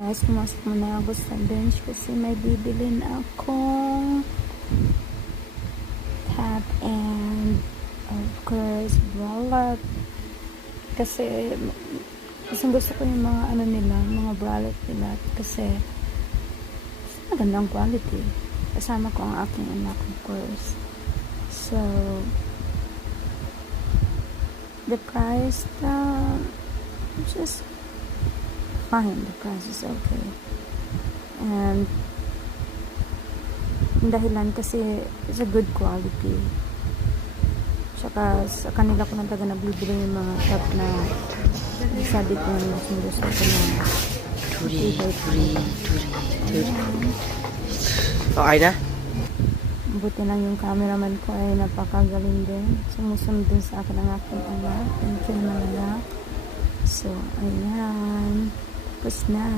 Guys, pumasok muna ako sa bench kasi may bibilin akong hat and of course wallet. Kasi gusto ko yung mga ano nila, mga wallet nila kasi magandang quality. Kasama ko ang aking anak, of course. So the price just fine. The price is okay. And ang dahilan kasi it's a good quality. Tsaka sa kanila ko na talaga nabibili yung mga top na sabi ko yung gusto ko na Turi. Okay na? buti lang yung cameraman ko ay napakagaling din. Sumusunod din sa akin ang aking anak. Thank you naman anak. So, ayan. Tapos na.